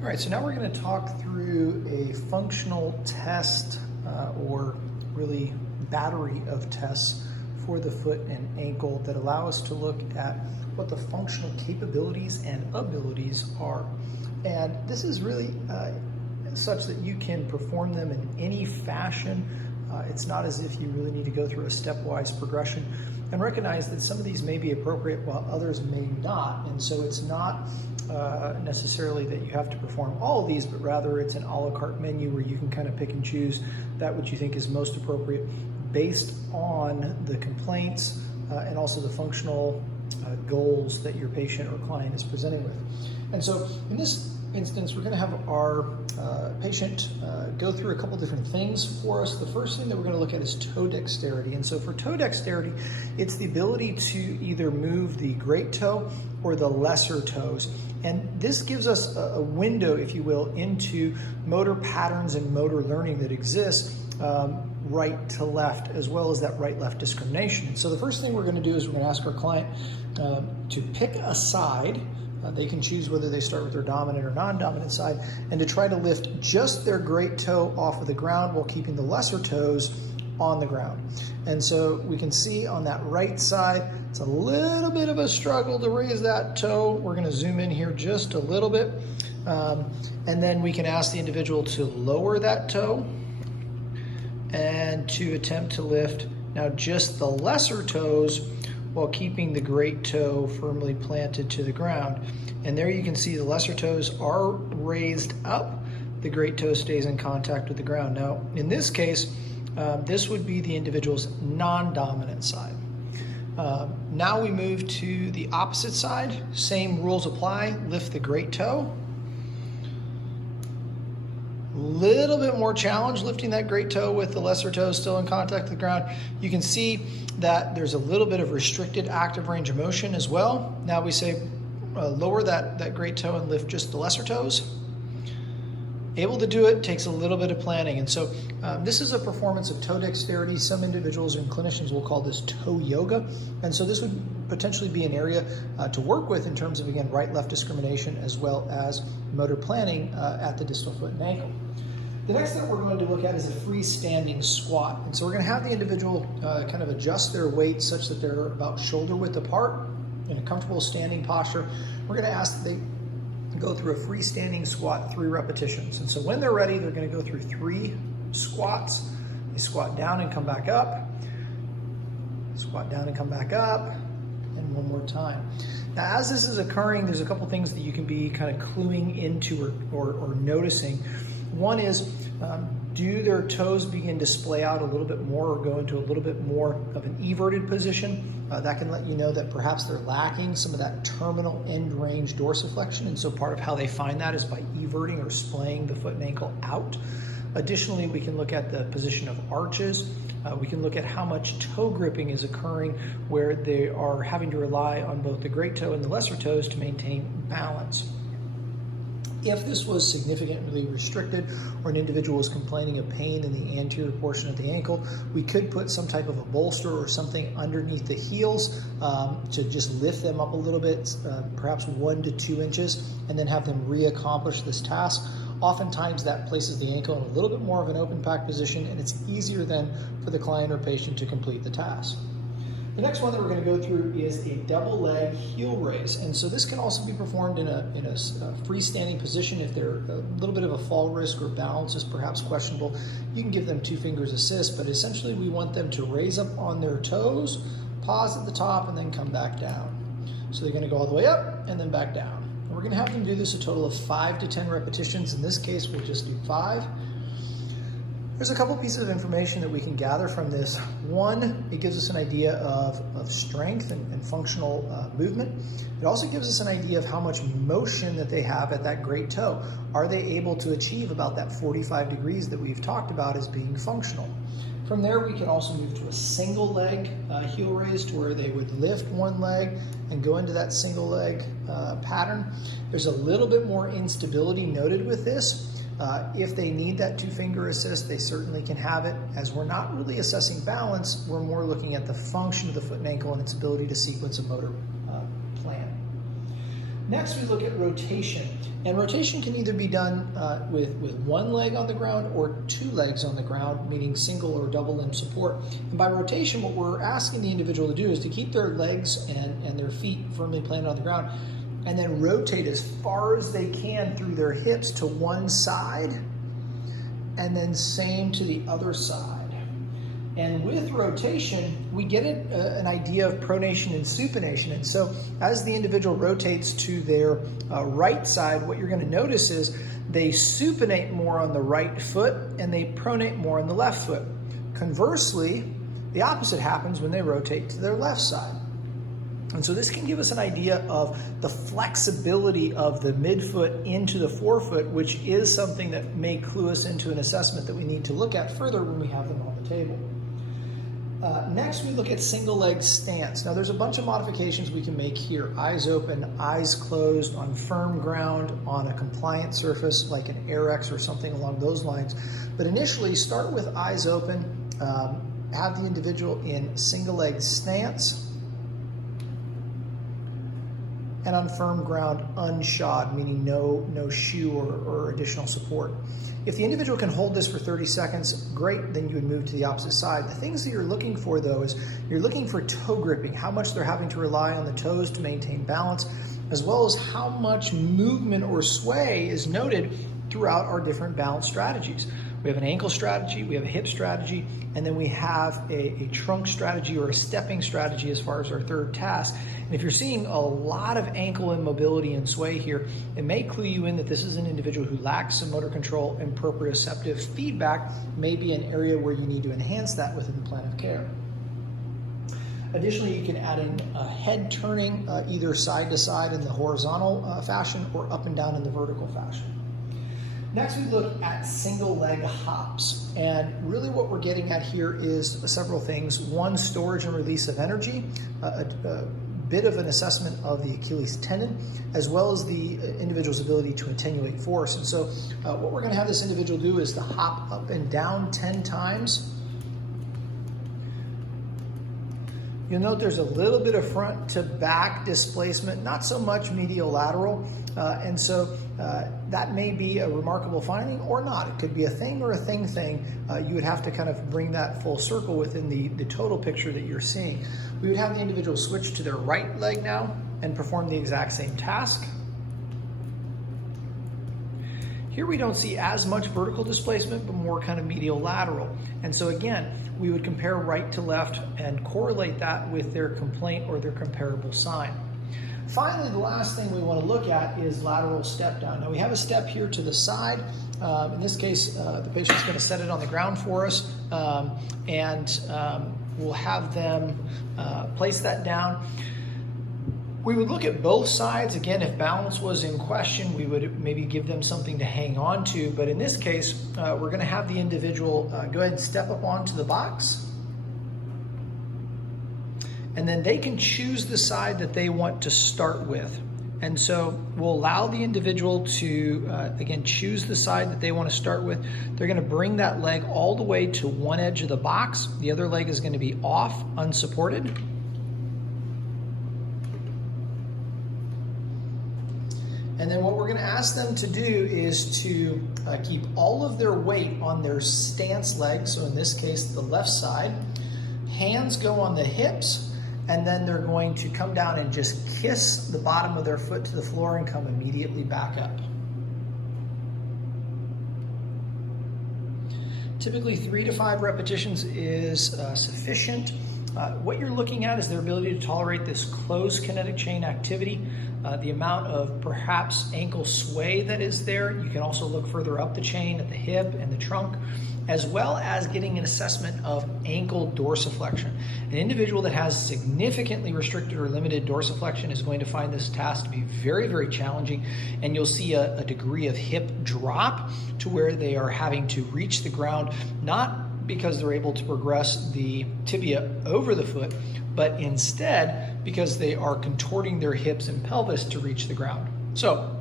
All right, so now we're going to talk through a functional test or really battery of tests for the foot and ankle that allow us to look at what the functional capabilities and abilities are. And this is really such that you can perform them in any fashion. It's not as if you really need to go through a stepwise progression, and recognize that some of these may be appropriate while others may not. And so it's not necessarily that you have to perform all of these, but rather it's an a la carte menu where you can kind of pick and choose that which you think is most appropriate based on the complaints and also the functional goals that your patient or client is presenting with. And so in this instance, we're going to have our patient go through a couple different things for us. The first thing that we're going to look at is toe dexterity. And so for toe dexterity, it's the ability to either move the great toe or the lesser toes. And this gives us a window, if you will, into motor patterns and motor learning that exists right to left, as well as that right-left discrimination. And so the first thing we're going to do is we're going to ask our client to pick a side. They can choose whether they start with their dominant or non-dominant side, and to try to lift just their great toe off of the ground while keeping the lesser toes on the ground. And so we can see on that right side, it's a little bit of a struggle to raise that toe. We're going to zoom in here just a little bit. And then we can ask the individual to lower that toe and to attempt to lift now just the lesser toes while keeping the great toe firmly planted to the ground. And there you can see the lesser toes are raised up. The great toe stays in contact with the ground. Now, in this case, this would be the individual's non-dominant side. Now we move to the opposite side. Same rules apply. Lift the great toe. Little bit more challenge lifting that great toe with the lesser toe still in contact with the ground. You can see that there's a little bit of restricted active range of motion as well. Now we say lower that great toe and lift just the lesser toes. Able to do it takes a little bit of planning. And so this is a performance of toe dexterity. Some individuals and clinicians will call this toe yoga. And so this would potentially be an area to work with in terms of, again, right-left discrimination as well as motor planning at the distal foot and ankle. The next thing we're going to look at is a freestanding squat. And so we're going to have the individual kind of adjust their weight such that they're about shoulder width apart in a comfortable standing posture. We're going to ask that they go through a freestanding squat 3 repetitions. And so when they're ready, they're going to go through 3 squats. They squat down and come back up, squat down and come back up, and one more time. Now, as this is occurring, there's a couple things that you can be kind of cluing into or noticing. One is, do their toes begin to splay out a little bit more or go into a little bit more of an everted position? That can let you know that perhaps they're lacking some of that terminal end range dorsiflexion. And so part of how they find that is by everting or splaying the foot and ankle out. Additionally, we can look at the position of arches. We can look at how much toe gripping is occurring where they are having to rely on both the great toe and the lesser toes to maintain balance. If this was significantly restricted or an individual was complaining of pain in the anterior portion of the ankle, we could put some type of a bolster or something underneath the heels to just lift them up a little bit, perhaps 1 to 2 inches, and then have them re-accomplish this task. Oftentimes that places the ankle in a little bit more of an open pack position, and it's easier then for the client or patient to complete the task. The next one that we're going to go through is a double leg heel raise. And so this can also be performed in a freestanding position. If they're a little bit of a fall risk or balance is perhaps questionable, you can give them 2 fingers assist, but essentially we want them to raise up on their toes, pause at the top, and then come back down. So they're going to go all the way up and then back down. And we're going to have them do this a total of 5 to 10 repetitions. In this case, we'll just do 5. There's a couple pieces of information that we can gather from this. One, it gives us an idea of strength and functional movement. It also gives us an idea of how much motion that they have at that great toe. Are they able to achieve about that 45 degrees that we've talked about as being functional? From there, we can also move to a single leg heel raise to where they would lift one leg and go into that single leg pattern. There's a little bit more instability noted with this. If they need that 2-finger assist, they certainly can have it. As we're not really assessing balance, we're more looking at the function of the foot and ankle and its ability to sequence a motor plan. Next, we look at rotation. And rotation can either be done with one leg on the ground or two legs on the ground, meaning single or double limb support. And by rotation, what we're asking the individual to do is to keep their legs and their feet firmly planted on the ground, and then rotate as far as they can through their hips to one side, and then same to the other side. And with rotation, we get an idea of pronation and supination. And so as the individual rotates to their right side, what you're going to notice is they supinate more on the right foot and they pronate more on the left foot. Conversely, the opposite happens when they rotate to their left side. And so this can give us an idea of the flexibility of the midfoot into the forefoot, which is something that may clue us into an assessment that we need to look at further when we have them on the table. Next, we look at single leg stance. Now, there's a bunch of modifications we can make here. Eyes open, eyes closed, on firm ground, on a compliant surface like an AirX or something along those lines. But initially, start with eyes open, have the individual in single leg stance, and on firm ground, unshod, meaning no shoe or additional support. If the individual can hold this for 30 seconds, great, then you would move to the opposite side. The things that you're looking for, though, is you're looking for toe gripping, how much they're having to rely on the toes to maintain balance, as well as how much movement or sway is noted throughout our different balance strategies. We have an ankle strategy, we have a hip strategy, and then we have a trunk strategy or a stepping strategy as far as our third task. And if you're seeing a lot of ankle immobility and sway here, it may clue you in that this is an individual who lacks some motor control, and proprioceptive feedback may be an area where you need to enhance that within the plan of care. Additionally, you can add in head turning either side to side in the horizontal fashion or up and down in the vertical fashion. Next, we look at single leg hops. And really what we're getting at here is several things. One, storage and release of energy, a bit of an assessment of the Achilles tendon, as well as the individual's ability to attenuate force. And so what we're going to have this individual do is to hop up and down 10 times. You'll note there's a little bit of front to back displacement, not so much medial lateral. And so that may be a remarkable finding or not. It could be a thing or a thing. You would have to kind of bring that full circle within the total picture that you're seeing. We would have the individual switch to their right leg now and perform the exact same task. Here we don't see as much vertical displacement, but more kind of medial lateral. And so again, we would compare right to left and correlate that with their complaint or their comparable sign. Finally, the last thing we want to look at is lateral step down. Now we have a step here to the side. In this case, the patient's going to set it on the ground for us, and we'll have them place that down. We would look at both sides. Again, if balance was in question, we would maybe give them something to hang on to. But in this case, we're going to have the individual go ahead and step up onto the box. And then they can choose the side that they want to start with. And so we'll allow the individual to, again, choose the side that they want to start with. They're going to bring that leg all the way to one edge of the box. The other leg is going to be off, unsupported. And then what we're going to ask them to do is to keep all of their weight on their stance leg. So in this case, the left side. Hands go on the hips, and then they're going to come down and just kiss the bottom of their foot to the floor and come immediately back up. Typically 3 to 5 repetitions is sufficient. What you're looking at is their ability to tolerate this closed kinetic chain activity, the amount of perhaps ankle sway that is there. You can also look further up the chain at the hip and the trunk, as well as getting an assessment of ankle dorsiflexion. An individual that has significantly restricted or limited dorsiflexion is going to find this task to be very, very challenging, and you'll see a degree of hip drop to where they are having to reach the ground, not because they're able to progress the tibia over the foot, but instead because they are contorting their hips and pelvis to reach the ground. So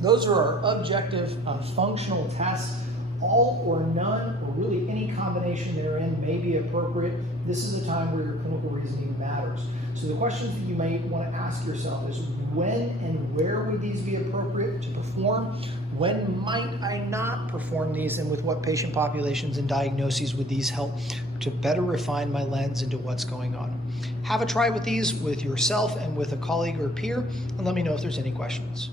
those are our objective functional tests, all or none, or really any combination therein may be appropriate. This is a time where your clinical reasoning matters. So the questions that you may want to ask yourself is, when and where would these be appropriate to perform? When might I not perform these, and with what patient populations and diagnoses would these help to better refine my lens into what's going on? Have a try with these with yourself and with a colleague or peer, and let me know if there's any questions.